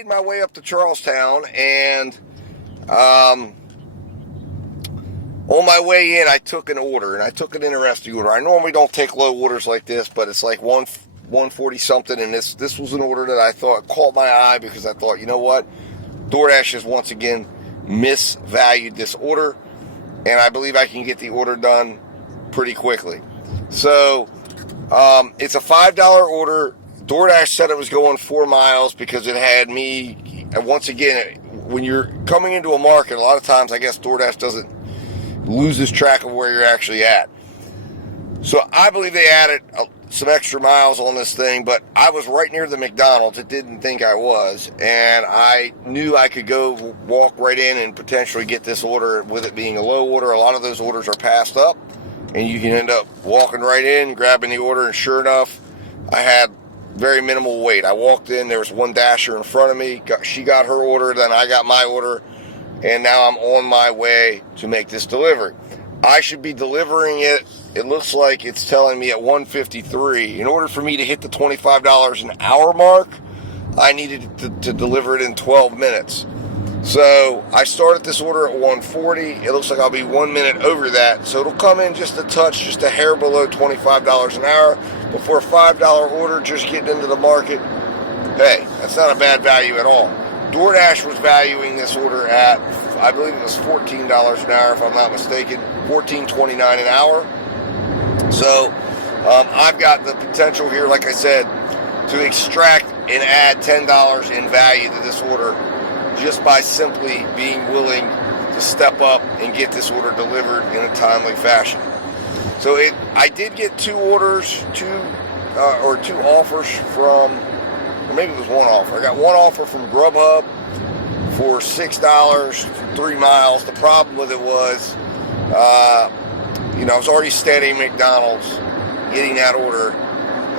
made my way up to Charlestown, and on my way in, I took an order, and I took an interesting order. I normally don't take low orders like this, but it's like 140 something, and this was an order that I thought caught my eye because I thought, you know what, DoorDash has once again misvalued this order, and I believe I can get the order done pretty quickly. So it's a $5 order. DoorDash said it was going 4 miles because it had me. And once again, when you're coming into a market, a lot of times I guess DoorDash loses track of where you're actually at. So I believe they added some extra miles on this thing, but I was right near the McDonald's. It didn't think I was, and I knew I could go walk right in and potentially get this order with it being a low order. A lot of those orders are passed up, and you can end up walking right in, grabbing the order, and sure enough, I had very minimal wait. I walked in, there was one dasher in front of me. She got her order, then I got my order, and now I'm on my way to make this delivery. I should be delivering it. It looks like it's telling me at 1:53. In order for me to hit the $25 an hour mark, I needed to deliver it in 12 minutes. So I started this order at 1:40. It looks like I'll be 1 minute over that. So it'll come in just a touch, just a hair below $25 an hour. But for a $5 order, just getting into the market, hey, that's not a bad value at all. DoorDash was valuing this order at, I believe it was $14 an hour, if I'm not mistaken, $14.29 an hour. So I've got the potential here, like I said, to extract and add $10 in value to this order just by simply being willing to step up and get this order delivered in a timely fashion. So I did get two offers from, or maybe it was one offer. I got one offer from GrubHub for $6 for 3 miles. The problem with it was, I was already staying at McDonald's getting that order,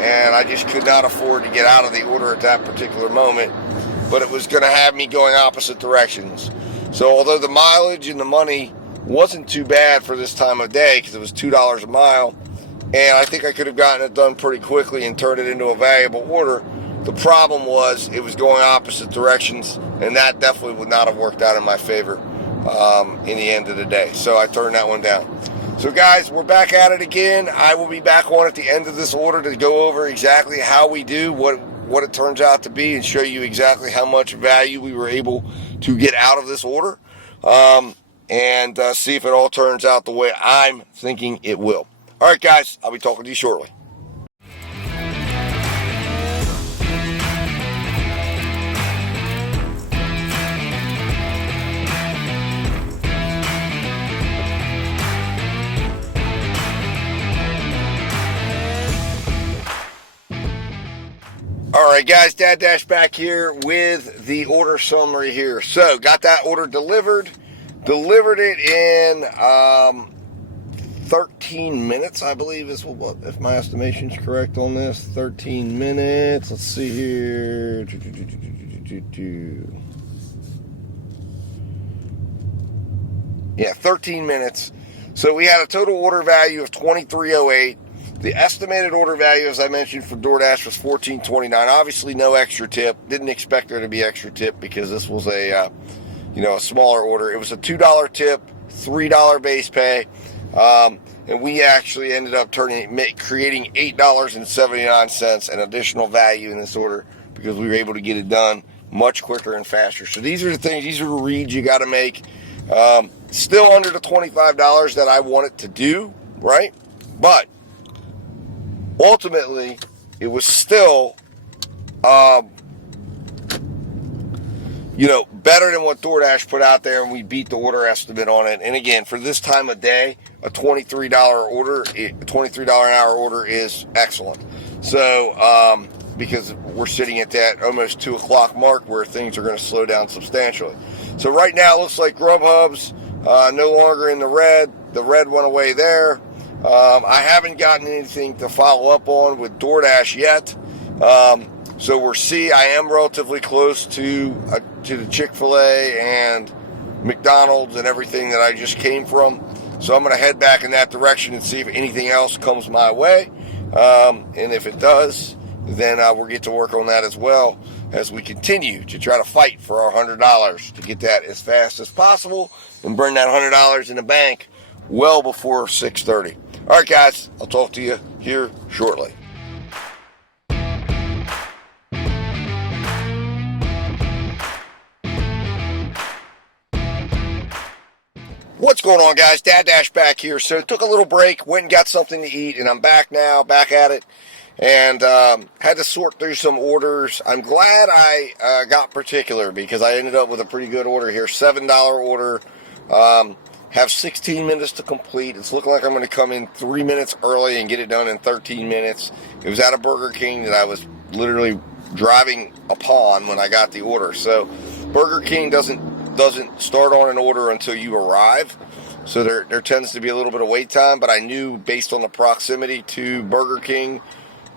and I just could not afford to get out of the order at that particular moment, but it was going to have me going opposite directions. So although the mileage and the money wasn't too bad for this time of day, because it was $2 a mile, and I think I could have gotten it done pretty quickly and turned it into a valuable order, the problem was it was going opposite directions, and that definitely would not have worked out in my favor in the end of the day. So I turned that one down. So guys, we're back at it again. I will be back on at the end of this order to go over exactly how we do, what it turns out to be, and show you exactly how much value we were able to get out of this order, and see if it all turns out the way I'm thinking it will. All right, guys, I'll be talking to you shortly. Alright guys, Dad Dash back here with the order summary here. So, got that order delivered it in 13 minutes, I believe is what, if my estimation's correct on this. 13 minutes, let's see here. Yeah, 13 minutes. So we had a total order value of $23.08. The estimated order value, as I mentioned, for DoorDash was $14.29. Obviously, no extra tip. Didn't expect there to be extra tip because this was a smaller order. It was a $2 tip, $3 base pay, and we actually ended up creating $8.79 an additional value in this order because we were able to get it done much quicker and faster. So these are the things, these are the reads you got to make. Still under the $25 that I wanted to do, right? But ultimately, it was still, better than what DoorDash put out there, and we beat the order estimate on it. And again, for this time of day, a $23 order, $23 an hour order is excellent. So, because we're sitting at that almost 2 o'clock mark where things are going to slow down substantially. So right now, it looks like GrubHub's no longer in the red. The red went away there. I haven't gotten anything to follow up on with DoorDash yet. So we'll see. I am relatively close to the Chick-fil-A and McDonald's and everything that I just came from. So I'm going to head back in that direction and see if anything else comes my way. And if it does, then we'll get to work on that as well. as we continue to try to fight for our $100 to get that as fast as possible and bring that $100 in the bank well before 6:30. All right, guys, I'll talk to you here shortly. What's going on, guys? Dad Dash back here. So took a little break, went and got something to eat, and I'm back now, back at it, and had to sort through some orders. I'm glad I got particular because I ended up with a pretty good order here, $7 order. Have 16 minutes to complete. It's looking like I'm going to come in 3 minutes early and get it done in 13 minutes. It was at a Burger King that I was literally driving upon when I got the order. So Burger King doesn't start on an order until you arrive, so there tends to be a little bit of wait time, but I knew based on the proximity to Burger King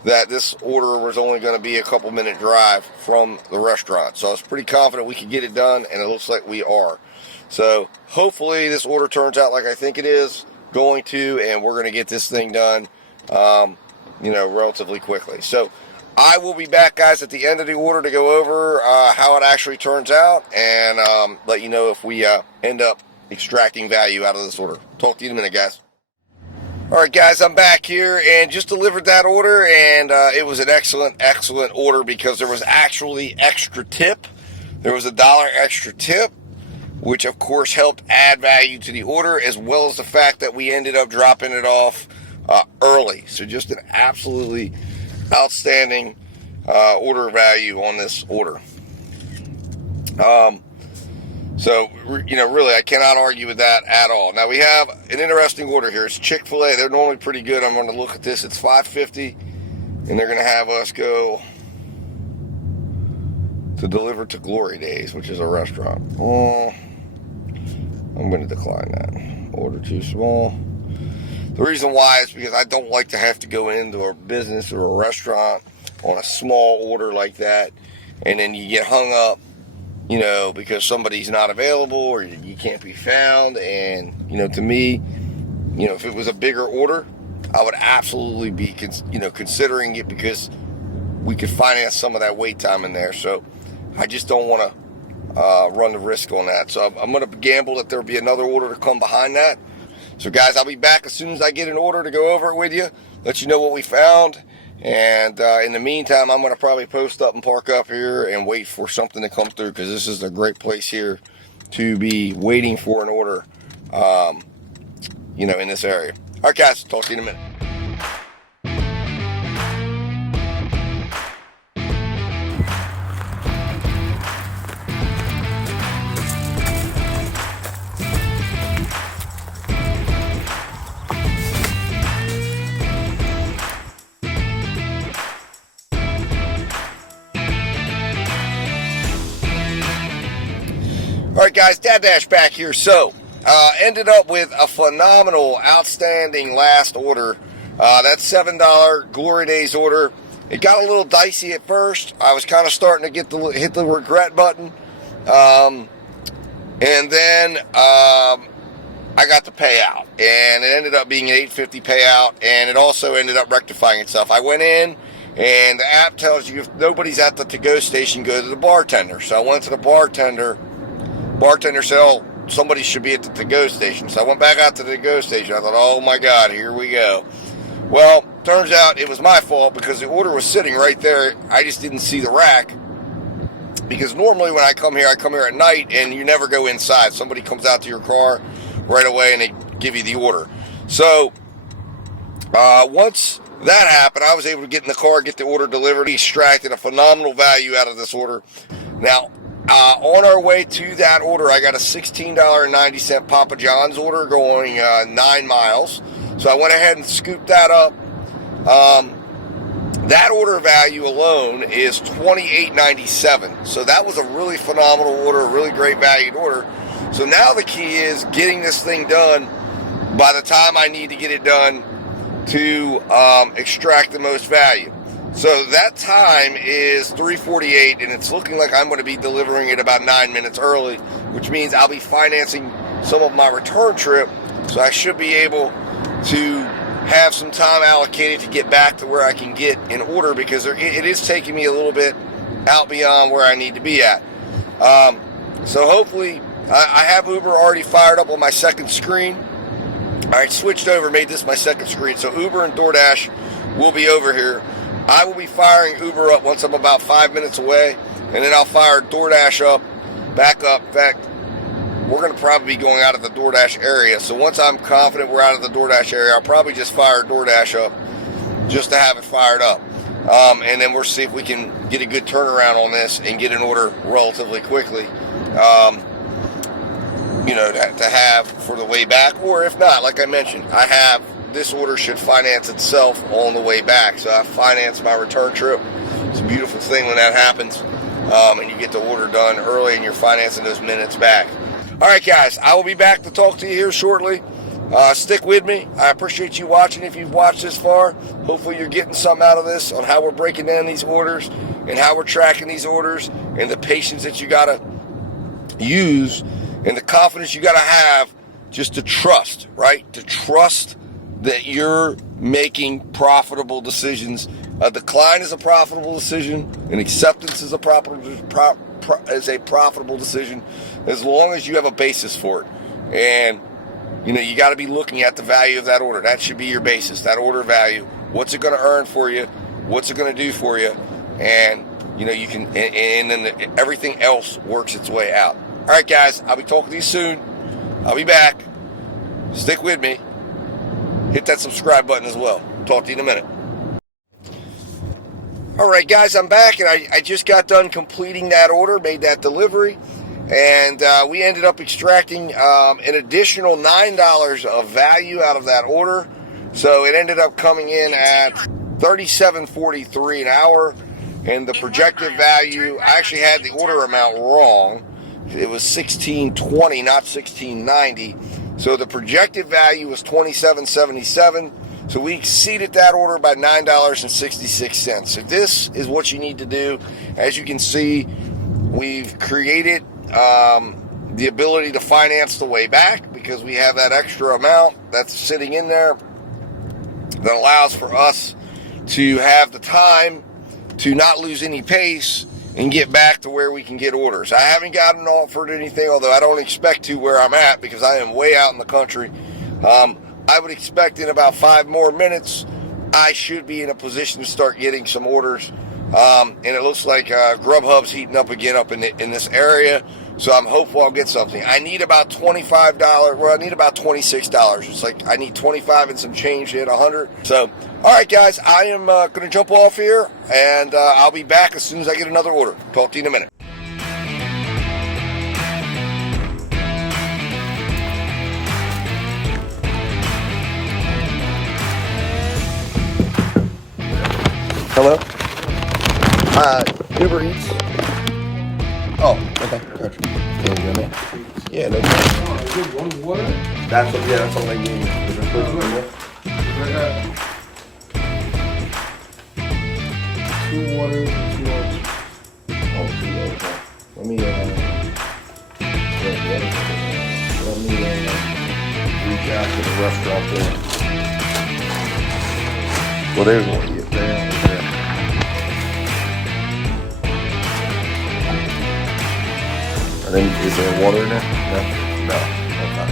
that this order was only going to be a couple minute drive from the restaurant, so I was pretty confident we could get it done, and it looks like we are. So hopefully this order turns out like I think it is going to, and we're going to get this thing done relatively quickly. So I will be back, guys, at the end of the order to go over how it actually turns out and let you know if we end up extracting value out of this order. Talk to you in a minute, guys. All right, guys, I'm back here and just delivered that order, and it was an excellent order because there was actually extra tip. There was $1 extra tip, which, of course, helped add value to the order, as well as the fact that we ended up dropping it off early. So just an absolutely outstanding order value on this order. Really, I cannot argue with that at all. Now, we have an interesting order here. It's Chick-fil-A. They're normally pretty good. I'm going to look at this. It's $5.50, and they're going to have us go to deliver to Glory Days, which is a restaurant. I'm going to decline that. Order too small. The reason why is because I don't like to have to go into a business or a restaurant on a small order like that, and then you get hung up, because somebody's not available or you can't be found. And, to me, if it was a bigger order, I would absolutely be, considering it because we could finance some of that wait time in there. So I just don't want to run the risk on that. So I'm going to gamble that there'll be another order to come behind that. So, guys, I'll be back as soon as I get an order to go over it with you, let you know what we found. And in the meantime, I'm going to probably post up and park up here and wait for something to come through, because this is a great place here to be waiting for an order, in this area. All right, guys, talk to you in a minute. All right, guys, Dad Dash back here. So, ended up with a phenomenal, outstanding last order. That $7 Glory Days order. It got a little dicey at first. I was kind of starting to hit the regret button. And then I got the payout. And it ended up being an $8.50 payout. And it also ended up rectifying itself. I went in, and the app tells you if nobody's at the to-go station, go to the bartender. So I went to the bartender. Bartender said, "Oh, somebody should be at the to-go station." So I went back out to the to-go station. I thought, oh my God, here we go. Well, turns out it was my fault because the order was sitting right there. I just didn't see the rack. Because normally when I come here at night, and you never go inside. Somebody comes out to your car right away and they give you the order. So once that happened, I was able to get in the car, get the order delivered. We extracted a phenomenal value out of this order. Now, on our way to that order, I got a $16.90 Papa John's order going 9 miles. So I went ahead and scooped that up. That order value alone is $28.97. So that was a really phenomenal order, a really great valued order. So now the key is getting this thing done by the time I need to get it done to extract the most value. So that time is 3:48, and it's looking like I'm going to be delivering it about 9 minutes early, which means I'll be financing some of my return trip, so I should be able to have some time allocated to get back to where I can get in order, because it is taking me a little bit out beyond where I need to be at. So hopefully, I have Uber already fired up on my second screen. I switched over, made this my second screen. So Uber and DoorDash will be over here. I will be firing Uber up once I'm about 5 minutes away, and then I'll fire DoorDash up, back up. In fact, we're going to probably be going out of the DoorDash area. So once I'm confident we're out of the DoorDash area, I'll probably just fire DoorDash up just to have it fired up. And then we'll see if we can get a good turnaround on this and get an order relatively quickly. To have for the way back, or if not, like I mentioned, this order should finance itself on the way back. So I finance my return trip. It's a beautiful thing when that happens, and you get the order done early and you're financing those minutes back. All right, guys, I will be back to talk to you here shortly. Stick with me. I appreciate you watching if you've watched this far. Hopefully you're getting something out of this on how we're breaking down these orders and how we're tracking these orders and the patience that you got to use and the confidence you got to have just to trust, right? To trust that you're making profitable decisions. A decline is a profitable decision. An acceptance is a profitable decision as long as you have a basis for it. And, you got to be looking at the value of that order. That should be your basis, that order value. What's it going to earn for you? What's it going to do for you? And, you can, and then everything else works its way out. All right, guys, I'll be talking to you soon. I'll be back. Stick with me. Hit that subscribe button as well. Talk to you in a minute. All right, guys, I'm back, and I just got done completing that order, made that delivery, and we ended up extracting an additional $9 of value out of that order. So it ended up coming in at $37.43 an hour, and the projected value, I actually had the order amount wrong. It was $16.20, not $16.90. So the projected value was $27.77. So we exceeded that order by $9.66. So this is what you need to do. As you can see, we've created the ability to finance the way back because we have that extra amount that's sitting in there that allows for us to have the time to not lose any pace and get back to where we can get orders. I haven't gotten offered anything, although I don't expect to where I'm at because I am way out in the country. I would expect in about 5 more minutes, I should be in a position to start getting some orders. And it looks like GrubHub's heating up again up in this area. So I'm hopeful I'll get something. I need about $25. Well, I need about $26. It's like I need 25 and some change to hit 100. So, all right, guys, I am going to jump off here, and I'll be back as soon as I get another order. Talk to you in a minute. Hello? UberEats. Oh, okay, gotcha. Yeah, no problem. That's all I need. I got 2 waters and 2 oats. Oh, 2 oats. Let me reach out to the restaurant there. Well, there's one. Yeah, there. And then, is there water in there? No. Okay.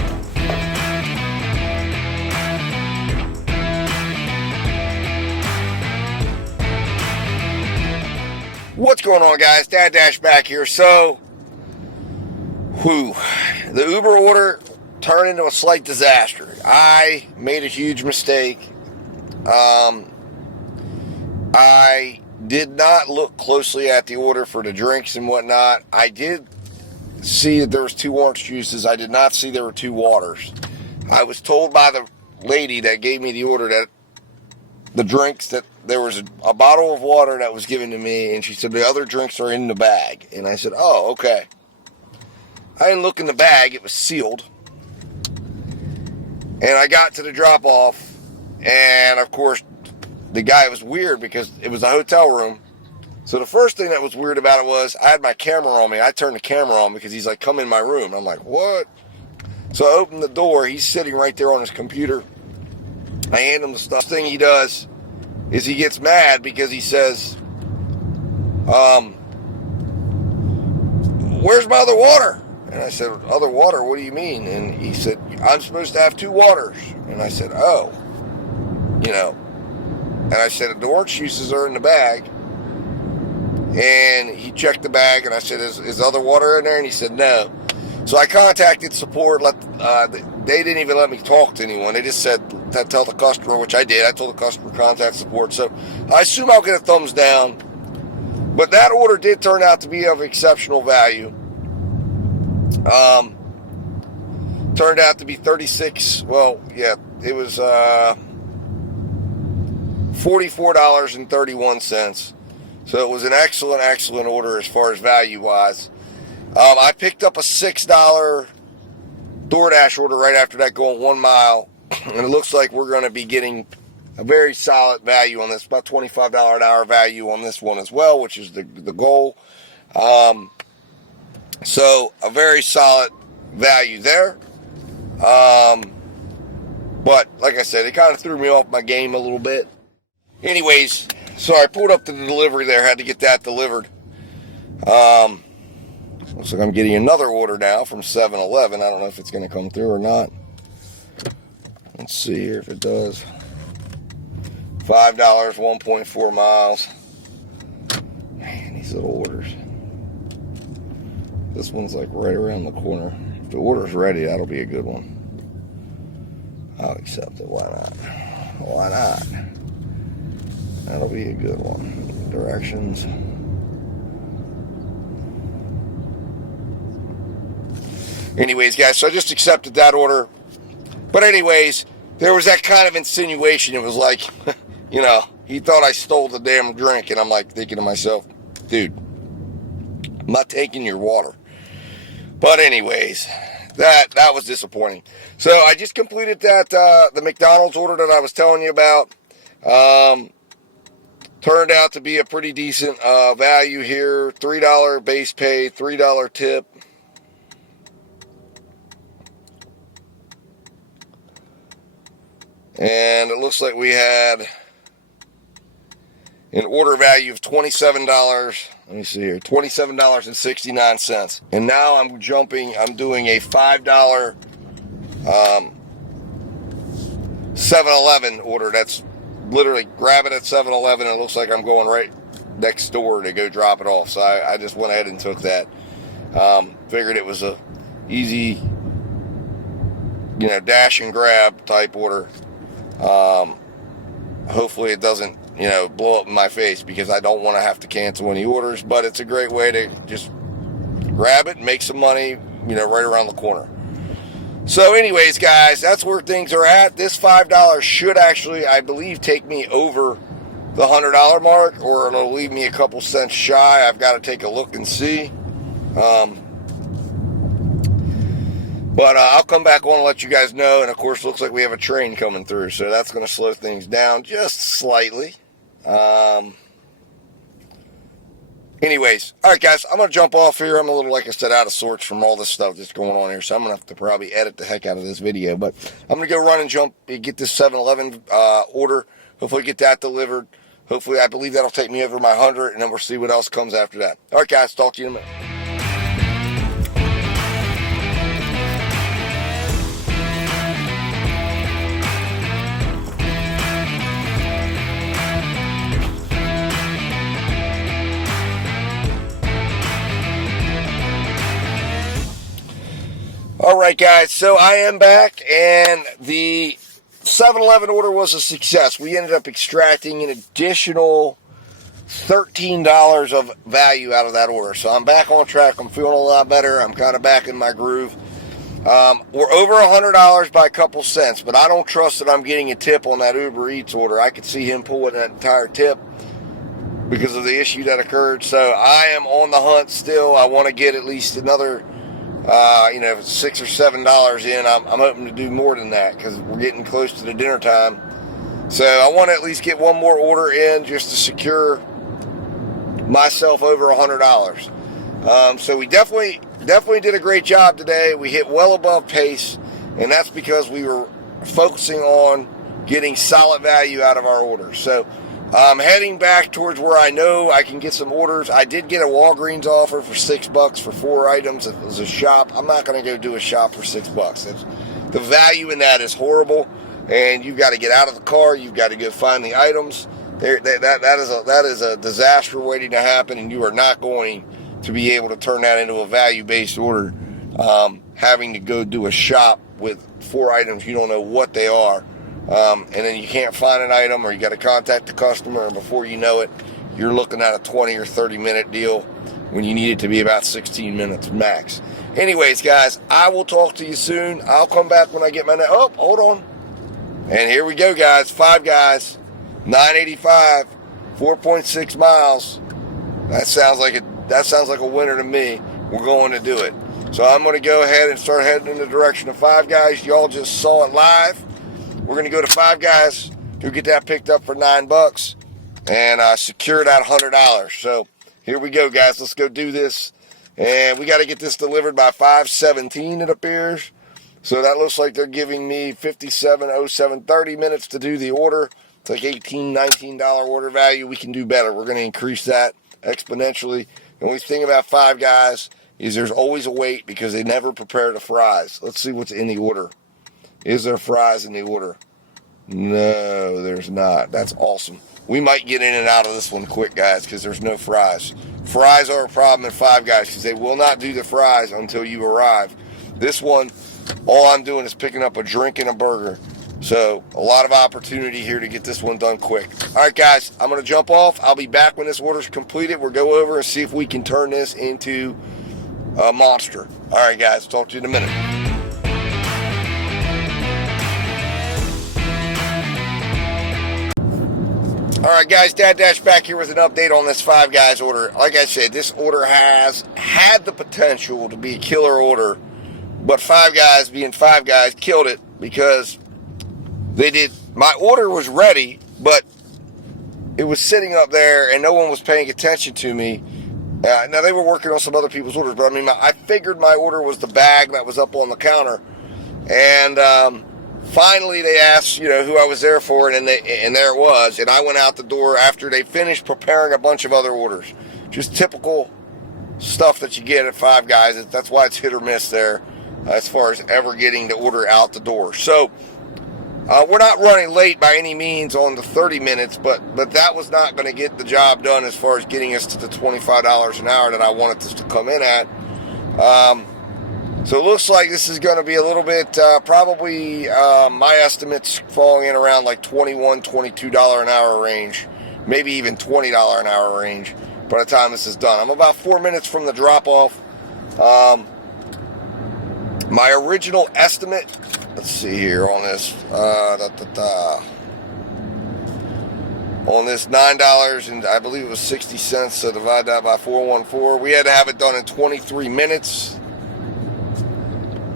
What's going on, guys? Dad Dash back here. So, the Uber order turned into a slight disaster. I made a huge mistake. I did not look closely at the order for the drinks and whatnot. I did see that there was 2 orange juices. I did not see there were 2 waters. I was told by the lady that gave me the order that the drinks, that there was a bottle of water that was given to me, and she said the other drinks are in the bag. And I said, oh, okay. I didn't look in the bag. It was sealed. And I got to the drop-off, and of course, the guy was weird because it was a hotel room. So the first thing that was weird about it was I had my camera on me. I turned the camera on because he's like, come in my room. I'm like, what? So I opened the door. He's sitting right there on his computer. I hand him the stuff. The thing he does is he gets mad because he says, where's my other water? And I said, other water? What do you mean? And he said, I'm supposed to have 2 waters. And I said, oh, And I said, the orange juices are in the bag. And he checked the bag, and I said, is other water in there? And he said, no. So I contacted support. They didn't even let me talk to anyone. They just said, tell the customer, which I did. I told the customer contact support. So I assume I'll get a thumbs down. But that order did turn out to be of exceptional value. Turned out to be 36. Well, yeah, it was $44.31. So it was an excellent order as far as value-wise. I picked up a $6 DoorDash order right after that, going 1 mile. And it looks like we're going to be getting a very solid value on this, about $25 an hour value on this one as well, which is the goal. So a very solid value there. But like I said, it kind of threw me off my game a little bit. Anyways, so I pulled up to the delivery there, had to get that delivered. Looks like I'm getting another order now from 7-Eleven. I don't know if it's going to come through or not. Let's see here if it does. $5, 1.4 miles. Man, these little orders. This one's like right around the corner. If the order's ready, that'll be a good one. I'll accept it. Why not? Why not? That'll be a good one. Directions. Anyways, guys, so I just accepted that order. But anyways, there was that kind of insinuation. It was like, he thought I stole the damn drink. And I'm like thinking to myself, dude, I'm not taking your water. But anyways, that was disappointing. So I just completed that, the McDonald's order that I was telling you about. Turned out to be a pretty decent value here. $3 base pay, $3 tip. And it looks like we had an order value of $27. Let me see here, $27.69. And now I'm doing a $5 7-Eleven order. That's literally grab it at 7-Eleven. It looks like I'm going right next door to go drop it off. So I just went ahead and took that. Figured it was a easy, dash and grab type order. Hopefully it doesn't, blow up in my face, because I don't want to have to cancel any orders, but it's a great way to just grab it and make some money, right around the corner. So anyways, guys, that's where things are at. This $5 should actually, I believe, take me over the $100 mark, or it'll leave me a couple cents shy. I've got to take a look and see. But I'll come back on and let you guys know. And, of course, looks like we have a train coming through. So that's going to slow things down just slightly. Anyways, all right, guys, I'm going to jump off here. I'm a little, like I said, out of sorts from all this stuff that's going on here. So I'm going to have to probably edit the heck out of this video. But I'm going to go run and get this 7-Eleven order. Hopefully get that delivered. Hopefully, I believe that'll take me over my 100. And then we'll see what else comes after that. All right, guys, talk to you in a minute. All right, guys, so I am back, and the 7-Eleven order was a success. We ended up extracting an additional $13 of value out of that order. So I'm back on track. I'm feeling a lot better. I'm kind of back in my groove. We're over $100 by a couple cents, but I don't trust that I'm getting a tip on that Uber Eats order. I could see him pulling that entire tip because of the issue that occurred. So I am on the hunt still. I want to get at least another $6 or $7 in. I'm hoping to do more than that, because we're getting close to the dinner time. So I want to at least get one more order in just to secure myself over $100. So we definitely did a great job today. We hit well above pace, and that's because we were focusing on getting solid value out of our orders. So I'm heading back towards where I know I can get some orders. I did get a Walgreens offer for $6 for 4 items. It was a shop. I'm not going to go do a shop for $6. The value in that is horrible, and you've got to get out of the car. You've got to go find the items. That is a disaster waiting to happen, and you are not going to be able to turn that into a value-based order. Having to go do a shop with 4 items, you don't know what they are. And then you can't find an item, or you got to contact the customer, and before you know it, you're looking at a 20 or 30 minute deal when you need it to be about 16 minutes max. Anyways, guys, I will talk to you soon. I'll come back when I get my oh, hold on. And here we go, guys. 5 Guys, 985, 4.6 miles. That sounds like a winner to me. We're going to do it. So I'm going to go ahead and start heading in the direction of 5 Guys. Y'all just saw it live. We're going to go to 5 Guys to get that picked up for $9 and secure that $100. So here we go, guys. Let's go do this. And we got to get this delivered by 5:17, it appears. So that looks like they're giving me 30 minutes to do the order. It's like $18, $19 order value. We can do better. We're going to increase that exponentially. And the thing about 5 Guys is there's always a wait because they never prepare the fries. Let's see what's in the order. Is there fries in the order? No, there's not. That's awesome. We might get in and out of this one quick, guys, because there's no fries. Fries are a problem at 5 Guys because they will not do the fries until you arrive. This one, all I'm doing is picking up a drink and a burger. So a lot of opportunity here to get this one done quick. All right, guys, I'm going to jump off. I'll be back when this order's completed. We'll go over and see if we can turn this into a monster. All right, guys, talk to you in a minute. Alright guys, Dad Dash back here with an update on this 5 Guys order. Like I said, this order has had the potential to be a killer order, but 5 Guys, being 5 Guys, killed it because my order was ready, but it was sitting up there and no one was paying attention to me. Now they were working on some other people's orders, but I mean, I figured my order was the bag that was up on the counter, and finally, they asked, who I was there for, and there it was. And I went out the door after they finished preparing a bunch of other orders. Just typical stuff that you get at 5 Guys. That's why it's hit or miss there as far as ever getting the order out the door. So, we're not running late by any means on the 30 minutes, but that was not going to get the job done as far as getting us to the $25 an hour that I wanted this to come in at. So it looks like this is going to be a little bit, probably my estimates falling in around like $21, $22 an hour range, maybe even $20 an hour range by the time this is done. I'm about 4 minutes from the drop-off. My original estimate, let's see here on this, on this $9 and I believe it was 60 cents, so divide that by 414. We had to have it done in 23 minutes.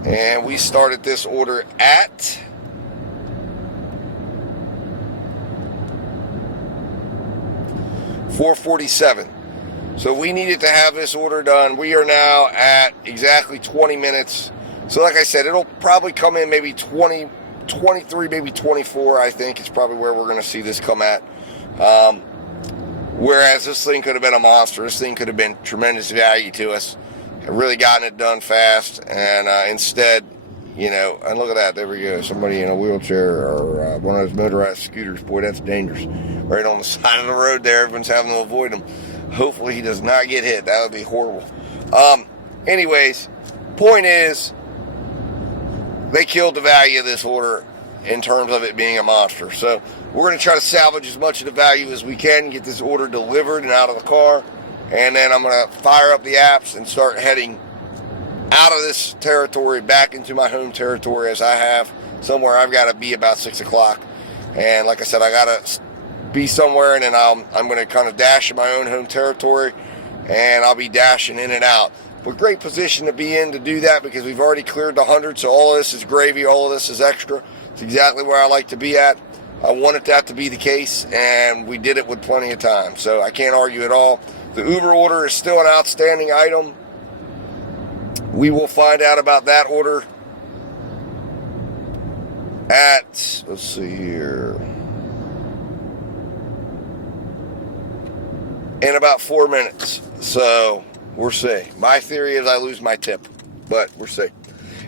And we started this order at $4:47. So we needed to have this order done. We are now at exactly 20 minutes. So like I said, it'll probably come in maybe 20, 23, maybe 24, I think is probably where we're going to see this come at. Whereas this thing could have been a monster. This thing could have been tremendous value to us. Really gotten it done fast, and instead, and look at that, there we go, somebody in a wheelchair or one of those motorized scooters. Boy, that's dangerous. Right on the side of the road there, everyone's having to avoid him. Hopefully he does not get hit. That would be horrible. Anyways, point is, they killed the value of this order in terms of it being a monster. So we're going to try to salvage as much of the value as we can, get this order delivered and out of the car. And then I'm going to fire up the apps and start heading out of this territory back into my home territory, as I have somewhere I've got to be about 6 o'clock. And like I said, I got to be somewhere, and then I'm going to kind of dash in my own home territory, and I'll be dashing in and out. But great position to be in to do that because we've already cleared the 100, so all of this is gravy, all of this is extra. It's exactly where I like to be at. I wanted that to be the case, and we did it with plenty of time. So I can't argue at all. The Uber order is still an outstanding item. We will find out about that order at, let's see here. in about 4 minutes. So we'll see. My theory is I lose my tip, but we'll see.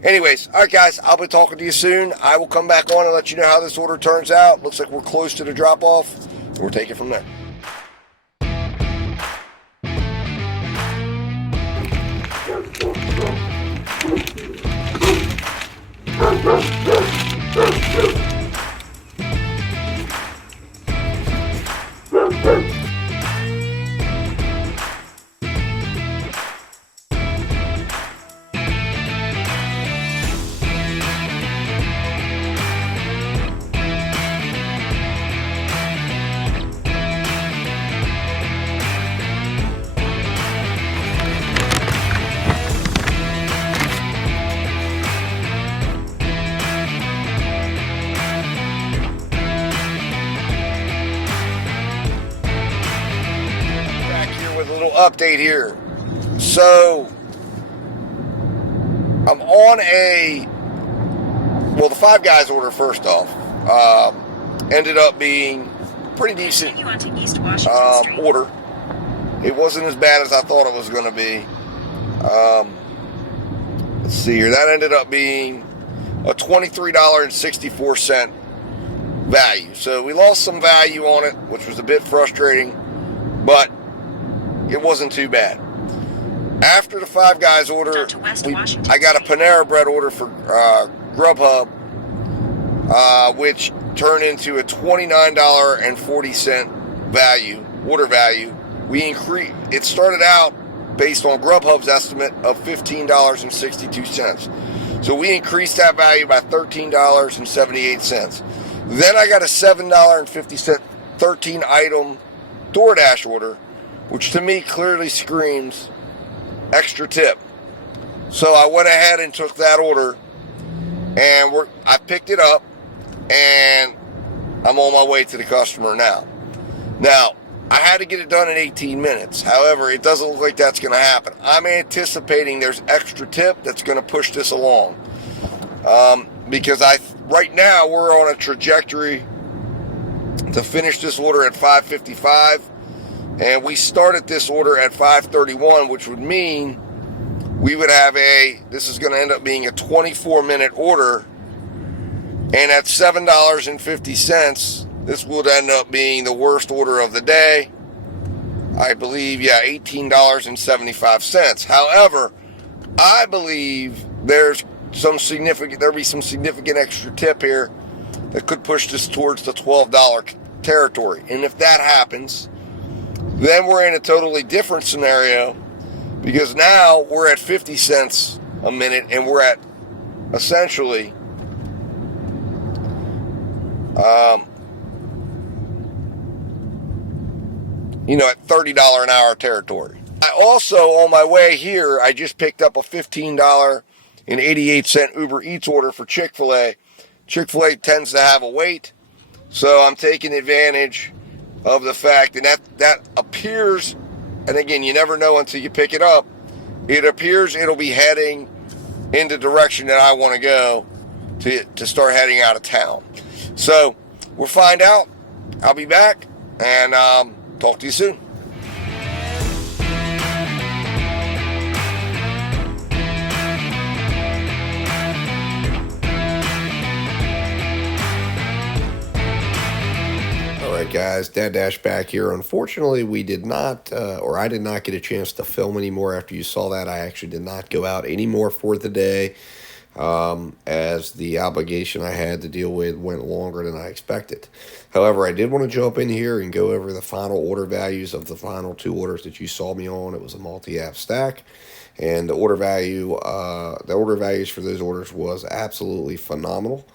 Anyways, all right, guys, I'll be talking to you soon. I will come back on and let you know how this order turns out. Looks like we're close to the drop-off. We'll take it from there. Update here. So I'm on the Five Guys order first off ended up being pretty decent order. It wasn't as bad as I thought it was going to be. Let's see here. That ended up being a $23.64 value. So we lost some value on it, which was a bit frustrating, but it wasn't too bad. After the Five Guys order, I got a Panera Bread order for GrubHub, which turned into a $29.40 order value. It started out based on GrubHub's estimate of $15.62. So we increased that value by $13.78. Then I got a $7.50 13-item DoorDash order, which to me clearly screams extra tip. So I went ahead and took that order, and I picked it up, and I'm on my way to the customer now. Now, I had to get it done in 18 minutes. However, it doesn't look like that's going to happen. I'm anticipating there's extra tip that's going to push this along. Because right now we're on a trajectory to finish this order at 5:55. And we started this order at 5:31, which would mean we would have this is going to end up being a 24-minute order. And at $7.50, this would end up being the worst order of the day. I believe, $18.75. However, I believe there'll be some significant extra tip here that could push this towards the $12 territory. And if that happens, then we're in a totally different scenario, because now we're at 50 cents a minute, and we're at essentially at $30 an hour territory. I also, on my way here, I just picked up a $15.88 Uber Eats order for Chick-fil-A. Chick-fil-A tends to have a wait, so I'm taking advantage of the fact, and that appears, and again, you never know until you pick it up, it appears it'll be heading in the direction that I want to go to start heading out of town. So we'll find out. I'll be back, and talk to you soon. Alright guys, Dad Dash back here. Unfortunately, we did not, I did not get a chance to film anymore after you saw that. I actually did not go out anymore for the day, as the obligation I had to deal with went longer than I expected. However, I did want to jump in here and go over the final order values of the final two orders that you saw me on. It was a multi-app stack, and the order values for those orders was absolutely phenomenal.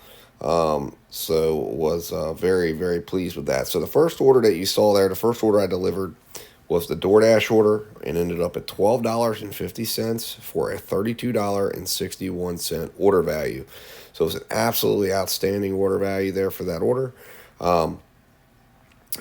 So was very, very pleased with that. So the first order that you saw there, the first order I delivered was the DoorDash order, and ended up at $12.50 for a $32.61 order value. So it was an absolutely outstanding order value there for that order, and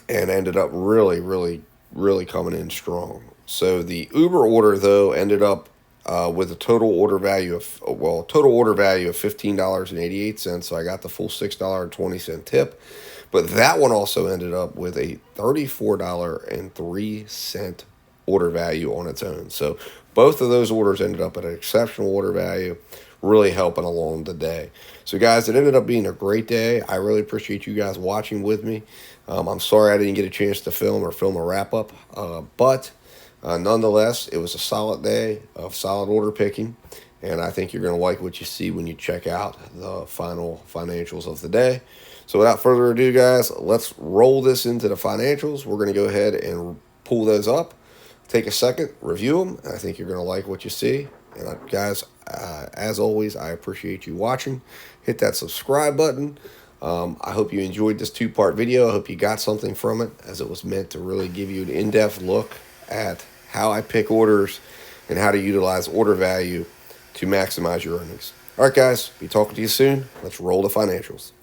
ended up really, really, really coming in strong. So the Uber order, though, ended up with a total order value of $15.88. So I got the full $6.20 tip. But that one also ended up with a $34.03 order value on its own. So both of those orders ended up at an exceptional order value, really helping along the day. So guys, it ended up being a great day. I really appreciate you guys watching with me. I'm sorry I didn't get a chance to film a wrap up, but nonetheless, it was a solid day of solid order picking, and I think you're going to like what you see when you check out the final financials of the day. So without further ado, guys, let's roll this into the financials. We're going to go ahead and pull those up, take a second, review them. I think you're going to like what you see. And guys, as always, I appreciate you watching. Hit that subscribe button. I hope you enjoyed this two-part video. I hope you got something from it, as it was meant to really give you an in-depth look at how I pick orders and how to utilize order value to maximize your earnings. All right, guys, be talking to you soon. Let's roll the financials.